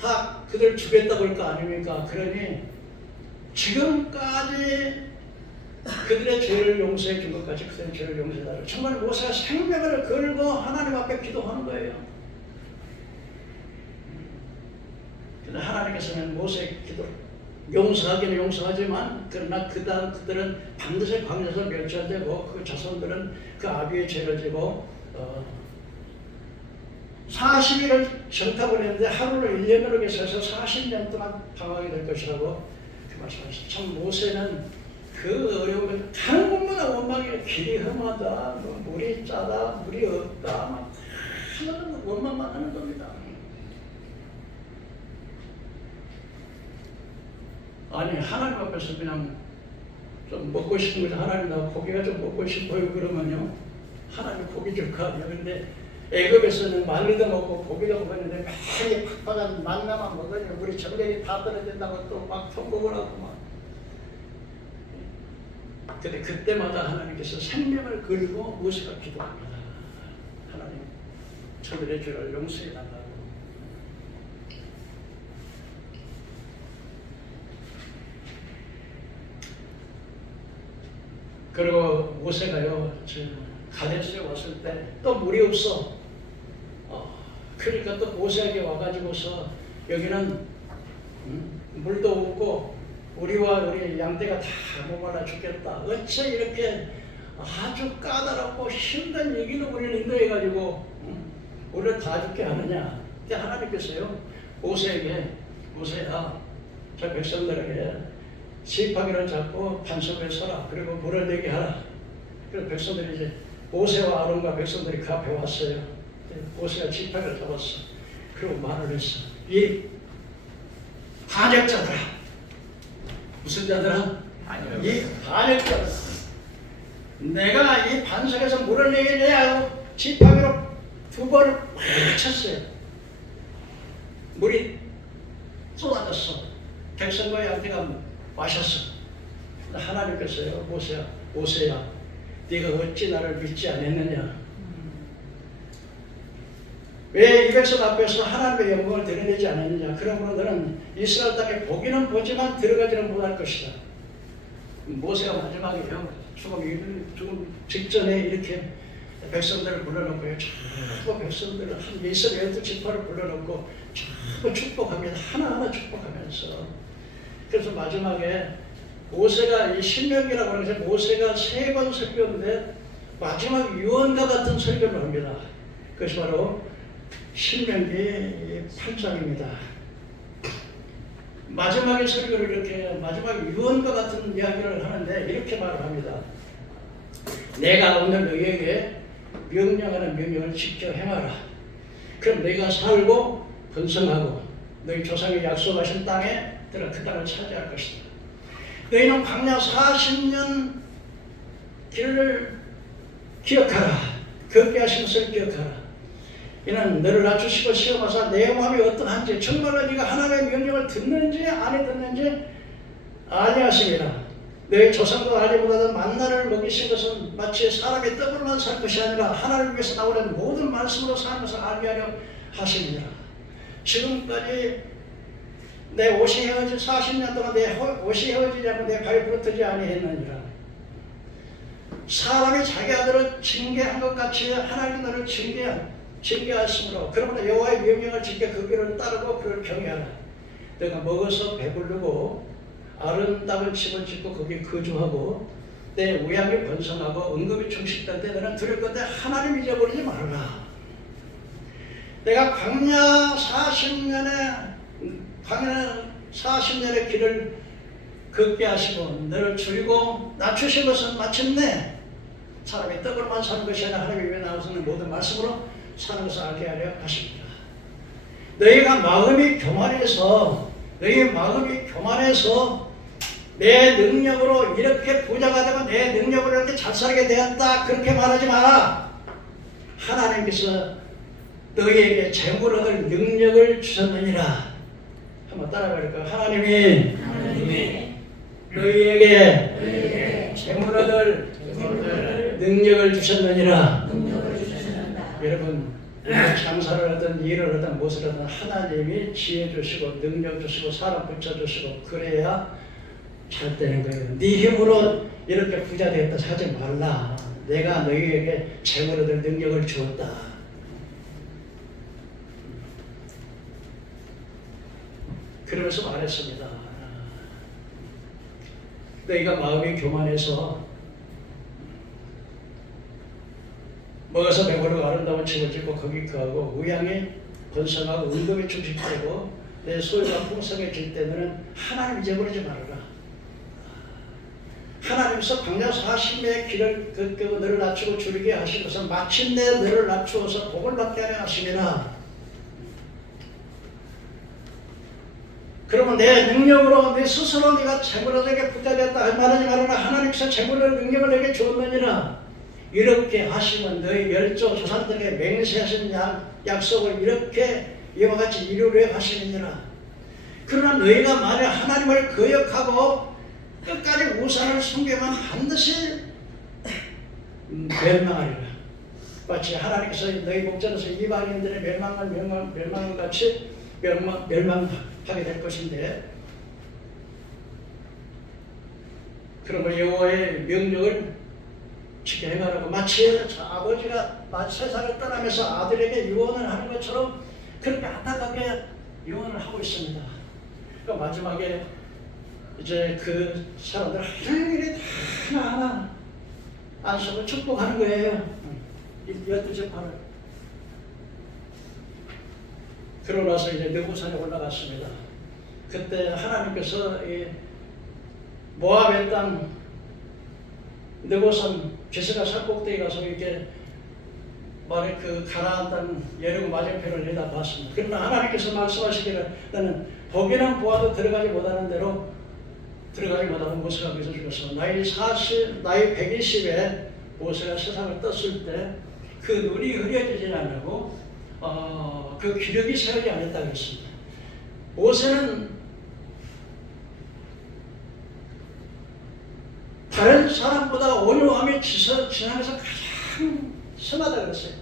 다 그들 죽였다고 할 거 아닙니까? 그러니 지금까지 그들의 죄를 용서해 준 것까지 그들의 죄를 용서해달라고 정말 모세가 생명을 걸고 하나님 앞에 기도하는 거예요. 근데 하나님께서는 모세의 기도를 용서하기는 용서하지만 그러나 그들은 반드시 광야에서 멸절되고 그 자손들은 그 아비의 죄를 지고 40일을 정탐을 했는데 하루를 1년으로 계산해서 40년 동안 방황이 될 것이라고 그 말씀하셨어요. 참 모세는 그 어려움을 가는 곳마다 원망이 길이 험하다, 뭐 물이 짜다, 물이 없다, 막 하나는 원망만 하는 겁니다. 아니 하나님 앞에서 그냥 좀 먹고 싶은 거죠. 하나님 나 고기가 좀 먹고 싶어요 그러면요 하나님 고기 줄 거 아니에요. 근데 애굽에서는 말리도 먹고 고기도 먹었는데 많이 팍팍한 만나만 먹으니 우리 정력이 다 떨어진다고 또 막 통곡을 하고 막. 근데 그때마다 하나님께서 생명을 걸고 모세가 기도합니다. 하나님 저들의 죄를 용서해 달라고. 그리고 모세가요 가데스에 왔을 때 또 물이 없어. 그러니까 또 모세에게 와가지고서 여기는 물도 없고 우리와 우리 양떼가 다 목말라 죽겠다. 어째 이렇게 아주 까다롭고 힘든 얘기를 우리를 인도해가지고 우리를 다 죽게 하느냐. 그때 하나님께서요 모세에게 모세야 저 백성들에게 지팡이를 잡고 반석에 서라. 그리고 물을 내게 하라. 그래서 백성들이 이제 모세와 아론과 백성들이 그 앞에 왔어요. 모세가 지팡이를 잡았어. 그리고 말을 했어. 이 반역자들아. 무슨 자들아? 이 반역자들아. 내가 이 반석에서 물을 내게 내야 하고 지팡이로 2번을 팍 쳤어요. 물이 쏟아졌어. 백성과 양떼가 마셨어. 하나님께서요 모세야 네가 어찌 나를 믿지 않았느냐. 왜 이 백성 앞에서 하나님의 영광을 드러내지 않았느냐. 그러므로 너는 이스라엘 땅에 보기는 보지만 들어가지는 못할 것이다. 모세가 마지막에요 죽음 직전에 이렇게 백성들을 불러놓고요 전부 백성들을 한 12지파를 불러놓고 전부 축복합니다. 하나하나 축복하면서. 그래서 마지막에 모세가 이 신명기라고 하는 것은 모세가 3번 설교인데 마지막 유언과 같은 설교를 합니다. 그것이 바로 신명기 8장입니다. 마지막에 설교를 이렇게 마지막 유언과 같은 이야기를 하는데 이렇게 말을 합니다. 내가 오늘 너희에게 명령하는 명령을 지켜 행하라. 그럼 너희가 살고 번성하고 너희 조상이 약속하신 땅에 들어 그 땅을 차지할 것이다. 너희는 광야 40년 길을 기억하라. 걷게 하신 것을 기억하라. 이는 너를 낮추시고 시험하사 내 마음이 어떠한지 정말로 네가 하나님의 명령을 듣는지 안 듣는지 아니하심이라. 너희 조상과 알지 못하던 만나를 먹이신 것은 마치 사람이 떡으로만 살 것이 아니라 하나님을 위해서 나오는 모든 말씀으로 사는 것을 알게 하려 하심이라. 지금까지 내 옷이 헤어진 40년 동안 내 옷이 헤어지지 않고 내 발이 부러뜨지 아니했느니라. 사람이 자기 아들을 징계한 것 같이 하나님 너를 징계하심으로 그러므로 여호와의 명령을 지켜 그 길을 따르고 그를 경외하라. 내가 먹어서 배부르고 아름다운 집을 짓고 거기에 거주하고 내 우양이 번성하고 은금이 충실될 때 너는 두려울 건데 하나님 잊어버리지 말라. 내가 광야 40년의 길을 걷게 하시고 너를 줄이고 낮추신 것은 마침내 사람이 떡으로만 사는 것이 아니라 하나님의 입에 나오는 모든 말씀으로 사는 것을 알게 하려 하십니다. 너희가 마음이 교만해서 내 능력으로 이렇게 부자가 되고 내 능력으로 이렇게 잘 살게 되었다 그렇게 말하지 마라. 하나님께서 너희에게 재물 얻을 능력을 주셨느니라. 한번 따라해볼까요? 하나님이 너희에게 재물 얻을 능력을 주셨느니라. 여러분, 장사를 하든 일을 하든 무엇을 하든 하나님이 지혜 주시고 능력 주시고 사람 붙여주시고 그래야 잘 되는 거예요. 네 힘으로 이렇게 부자 되었다 하지 말라. 내가 너희에게 재물 얻을 능력을 주었다. 그러면서 말했습니다. 너희가 마음이 교만해서 먹어서 배부르고 아름다운 집을 짓고 거기 거하고 우양에 번성하고 은금에 충식되고 내 소유가 풍성해질 때는 하나님 잊어버리지 말아라. 하나님께서 광야 40년의 길을 걷고 너를 낮추고 줄이게 하시고서 마침내 너를 낮추어서 복을 받게 하려 하시니라. 그러면 내 능력으로 내 스스로 네가 재물에게 부자되었다 말하지 말아라. 하나님께서 재물의 능력을 내게 주었느니라. 이렇게 하시면 너희 열조 조상들에게 맹세하신 약속을 이렇게 이와 같이 이루려 하시느니라. 그러나 너희가 만약 하나님을 거역하고 끝까지 우상을 숨기면 반드시 멸망하리라. 마치 하나님께서 너희 목전에서 이방인들의 멸망을 같이 멸망하게 될 것인데, 그러면 여호와의 명령을 지켜 행하라고 마치 아버지가 세상을 떠나면서 아들에게 유언을 하는 것처럼 그렇게 안타깝게 유언을 하고 있습니다. 그러니까 마지막에 이제 그 사람들 일일이 하나하나 안수고 축복하는 거예요. 12재판을. 그러고 나서 이제 느고산에 올라갔습니다. 그때 하나님께서 이 모압의 땅 느고산 비스가 산꼭대기 가서 이렇게 말에 그 가나안 땅 여리고 맞은편을 내다봤습니다. 그러나 하나님께서 말씀하시기를 나는 보기는 보아도 들어가지 못하는 대로 들어가지 못하고 모세가 거기서 죽었어. 나이 120에 모세가 세상을 떴을 때 그 눈이 흐려지지 않고 그 기력이 세하지 않았다고 했습니다. 모세는 다른 사람보다 온유함이 지상에서 가장 심하다고 그랬어요.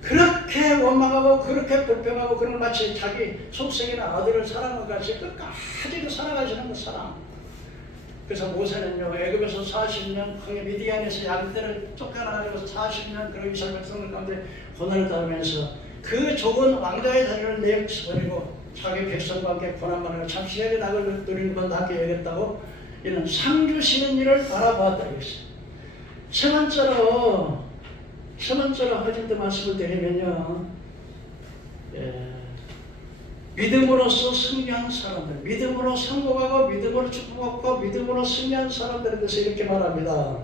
그렇게 원망하고 그렇게 불평하고 그런 마치 자기 속생이나 아들을 사랑하고 같이 끝까지 살아가시는 그 사랑. 그래서 모세는요, 애굽에서 40년, 거기 미디안에서 양떼를 쫓겨나가지고 40년 그런 이스라엘 백성들 가운데 고난을 당하면서 그 좁은 왕좌의 자리를 내어버리고 자기 백성과 함께 고난만 하고 참 시절의 낙을 누리는 것도 함께 여겼다고 이런 상 주시는 일을 바라보았다고 했어요. 세 번째로 허진도 말씀을 드리면요, 믿음으로써 승리한 사람들, 믿음으로 성공하고 믿음으로 축복하고 믿음으로 승리한 사람들에 대해서 이렇게 말합니다.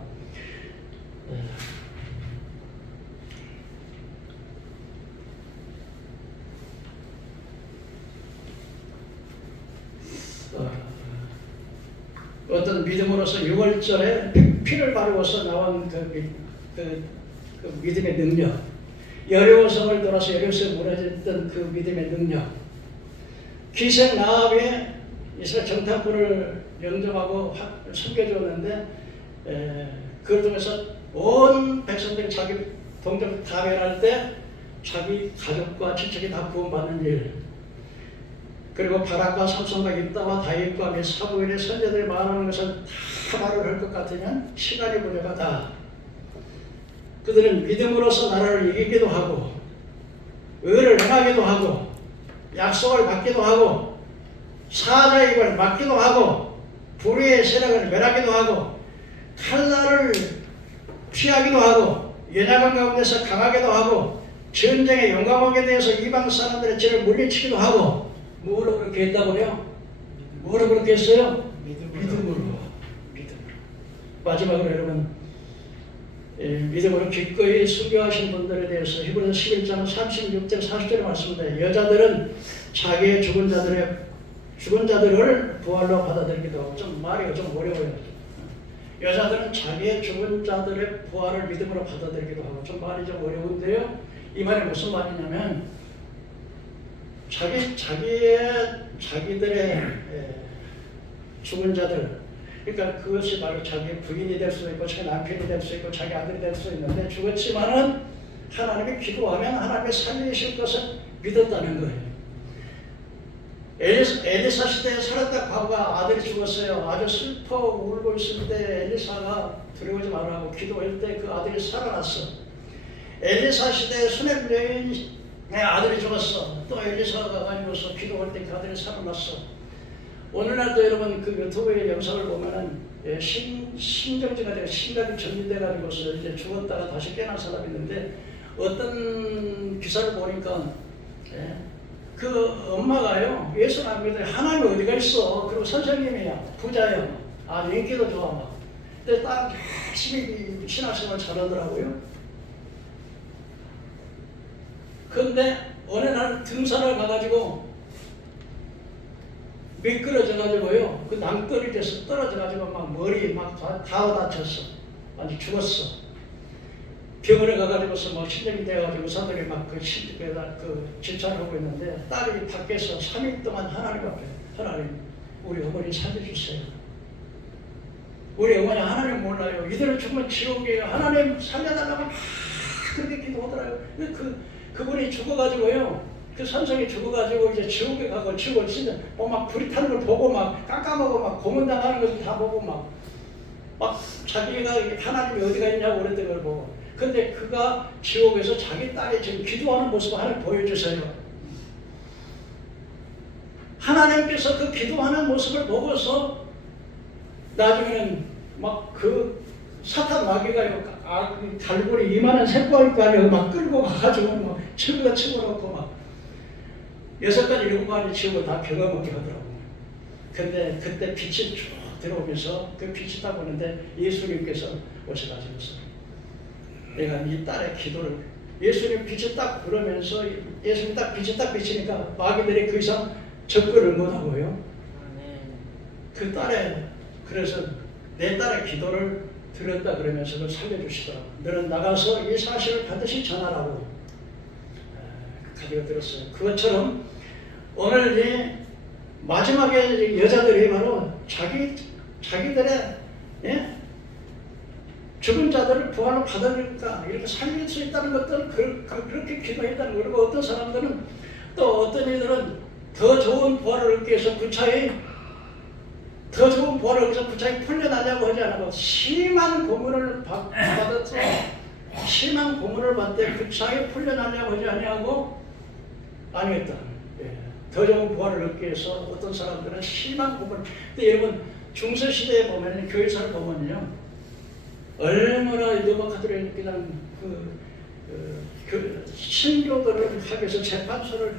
어떤 믿음으로서 6월절에 피를 바르고서 나온 그 믿음의 능력, 여리고성을 돌아서 여리고성에 무너졌던 그 믿음의 능력, 기생 나합의 이스라엘 정탐꾼을 영접하고 섬겨주었는데 그걸 통해서 온 백성들이 자기 동족 다 변할 때 자기 가족과 친척이 다 구원받는 일, 그리고 바락과 삼손과 입다와 다윗과 및 사무엘의 선자들이 말하는 것을 다 말을 할 것 같으면 시간이 부족하다. 그들은 믿음으로써 나라를 이기기도 하고 의를 행하기도 하고 약속을 받기도 하고 사자의 입을 막기도 하고 불의의 세력을 멸하기도 하고 칼날을 피하기도 하고 연약한 가운데서 강하기도 하고 전쟁에 용감하게 되어서 이방 사람들의 죄를 물리치기도 하고. 뭐로 그렇게 했다고요? 뭐로 그렇게 했어요? 믿음으로. 마지막으로 여러분, 믿음으로 기꺼이 순교하신 분들에 대해서 히브리서 11장 36절 40절에 말씀인데 여자들은 자기의 죽은 자들을 부활로 받아들이기도 하고 좀 말이 좀 어려워요. 여자들은 자기의 죽은 자들의 부활을 믿음으로 받아들이기도 하고 좀 말이 좀 어려운데요. 이 말이 무슨 말이냐면 자기들의 죽은 자들, 그러니까 그것이 바로 자기 부인이 될 수 있고 자기 남편이 될 수 있고 자기 아들이 될 수 있는데 죽었지만은 하나님이 기도하면 하나님이 살리실 것을 믿었다는 거예요. 엘리사 시대에 살았다 과부가 아들이 죽었어요. 아주 슬퍼 울고 있을 때 엘리사가 두려워하지 말라고 기도할 때 그 아들이 살아났어. 엘리사 시대에 수넴 여인의 아들이 죽었어. 또 엘리사가 가지고서 기도할 때 그 아들이 살아났어. 오늘날도 여러분 그 유튜브의 영상을 보면은 심정지가 되고 심각이 전진돼 가지고서 이제 죽었다가 다시 깨어난 사람이 있는데 어떤 기사를 보니까 그 엄마가요 예수 안 믿어요. 하나님이 어디가 있어? 그리고 선생님이야 부자야. 아주 인기도 좋아 막. 근데 딱 열심히 신앙생활 잘하더라고요. 근데 어느 날 등산을 가가지고 미끄러져가지고요. 그 낭떠러지에서 떨어져가지고 막 머리 막 다 다쳤어. 아주 죽었어. 병원에 가가지고서 막 신경이 돼가지고 의사들이 막 그 진찰을 하고 있는데 딸이 밖에서 3일 동안 하나님 앞에 하나님 우리 어머니 살려주세요. 우리 어머니 하나님 몰라요. 이대로 죽으면 지옥이에요. 하나님 살려달라고 막 그렇게 기도하더라고요. 그분이 죽어가지고요. 그 선생이 죽어가지고 이제 지옥에 가고 지옥을 진짜 막 불이 타는 걸 보고 막 깜깜하고 막 고문당하는 것을 다 보고 막 자기가 하나님이 어디가 있냐고 그랬던 걸 보고. 근데 그가 지옥에서 자기 딸이 지금 기도하는 모습을 하나님 보여주세요. 하나님께서 그 기도하는 모습을 보고서 나중에는 막 그 사탄 마귀가 달고리 이만한 새꼬리까지 막 끌고 가가지고 막 치고다 치고놓고 막 6가지 7가지 지옥을 다 경험하게 하더라고요. 근데 그때 빛이 쭉 들어오면서 그 빛이 딱 오는데 예수님께서 오셔가지고서 내가 네 딸의 기도를 예수님 빛이 딱 그러면서 예수님 딱 빛이 딱 비치니까 마귀들이 그 이상 접근을 못하고요. 그 딸의 그래서 내 딸의 기도를 들었다 그러면서 그걸 살려주시더라고요. 너는 나가서 이 사실을 반드시 전하라고 가지고 들었어요. 그것처럼 오늘 이 마지막에 여자들이 바로 자기들의 죽은 자들을 부활로 받아들일까 이렇게 살릴 수 있다는 것들 그렇게 기도했다는 거. 그리고 어떤 사람들은 또 어떤 이들은 더 좋은 부활을 얻기 위해서 구차히 풀려나려고 하지 않고 심한 고문을 받아서 심한 고문을 받되 구차히 풀려나려고 하지 아니하고 아니었다. 더 좋은 부활을 얻기 위해서 어떤 사람들은 심한 고문. 근데 여러분 중세시대에 보면 교회사를 보면요 얼마나 이도박하들이 그냥 그 신교들을 하기 위해서 재판소를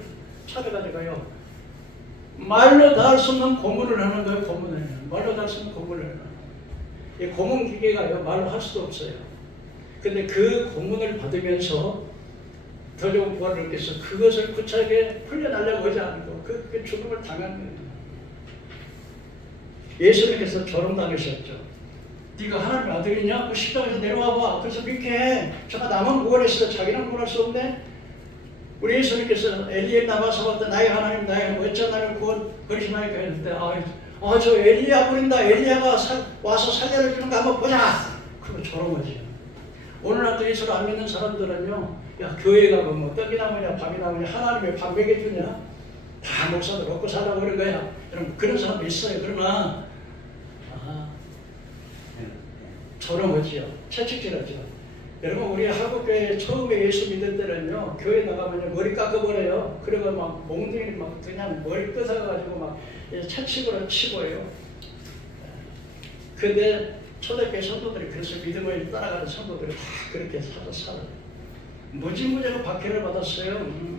찾아가지고요 말로 다 할 수 없는 고문을 하는 거예요. 고문을 말로 다 할 수 없는 고문을 하는 이 고문 기계가요 말로 할 수도 없어요. 근데 그 고문을 받으면서 더 좋은 부활을 얻기 위해서 그것을 구차하게 풀려나려고 하지 않고 그 죽음을 당한 거예요. 예수님께서 조롱당하셨죠. 네가 하나님 아들이냐? 그 십자가에서 내려와봐. 그래서 믿게 해. 제가 남은 구원했어. 자기는 구원할 수 없네. 우리 예수님께서 엘리에 나와서 나의 하나님 나의 어찌 나를 구원하시나이까 했는데 저 엘리야 부린다. 엘리야가 와서 살려주는 거 한번 보자. 그러면 조롱하지. 오늘날도 예수를 안 믿는 사람들은요 야 교회 가면 뭐 떡이 나오냐 밥이 나오냐 하나님의 밥 먹여주냐 다 목사들 먹고 살라고 그런 거야. 여러분 그런 사람도 있어요. 그러나 조롱하지요. 채찍질하죠. 여러분 우리 한국교회 처음에 예수 믿을 때는요 교회 나가면 머리 깎아버려요. 그리고 막 몽둥이 막 그냥 머리 끄서가지고 막 채찍으로 치고요. 근데 초대교회 성도들이 그래서 믿음을 따라가는 성도들이 다 그렇게 살아요. 무지무지로 박해를 받았어요.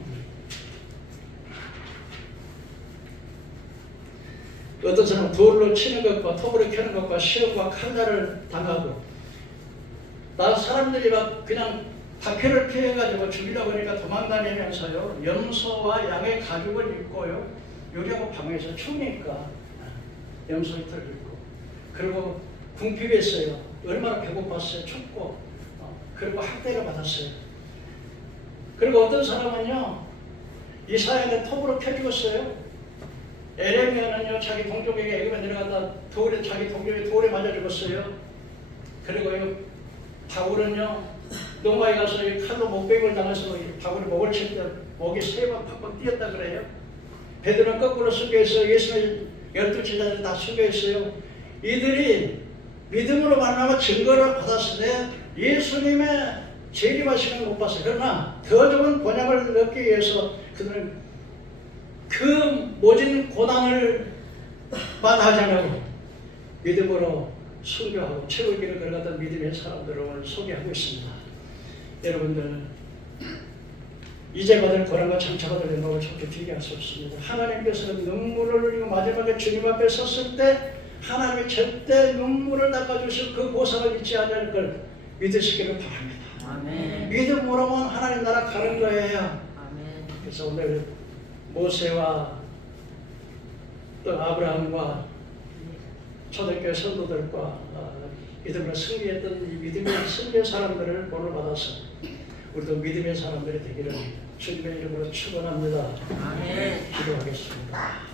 어떤 사람은 돌로 치는 것과 톱으로 켜는 것과 시험과 칼날을 당하고 나 사람들이 막 그냥 다큐를 피해가지고 죽이려고 그러니까 도망다니면서요 염소와 양의 가죽을 입고요 요리하고 방에서 추우니까 염소 히트를 입고 그리고 궁핍했어요. 얼마나 배고팠어요. 춥고 그리고 학대를 받았어요. 그리고 어떤 사람은요 이 사연에 톱으로 펴 죽었어요. 에레미야는요 자기 동족에게 애굽에 내려갔다 자기 동족이 돌에 맞아 죽었어요. 그리고요 바울은요 노마에 가서 칼로 목베임을 당해서 바울이 목을 칠 때 목이 세 번 팍팍 뛰었다 그래요. 베드로는 거꾸로 순교했어요. 예수의 12제자들 다 순교했어요. 이들이 믿음으로 만나고 증거를 받았을 때 예수님의 재림하시는 걸 못 봤어요. 그러나 더 좋은 번영을 얻기 위해서 그들은 그 모진 고난을 만하지 않고 믿음으로 순교하고 최후의 길을 걸어갔던 믿음의 사람들을 오늘 소개하고 있습니다. 여러분들 이제 받을 고난과 장차가 될 행복을 절대 비교할 수 없습니다. 하나님께서는 눈물을 흘리고 마지막에 주님 앞에 섰을 때 하나님이 절대 눈물을 닦아주실 그 보상을 잊지 않을 걸 믿으시기를 바랍니다. 아멘. 믿음으로만 하나님 나라 가는 거예요. 아멘. 그래서 오늘 모세와 또 아브라함과 초대교회 성도들과 믿음으로 승리했던 이 믿음의 승리의 사람들을 본을 받아서 우리도 믿음의 사람들이 되기를 주님의 이름으로 축원합니다. 아멘. 기도하겠습니다.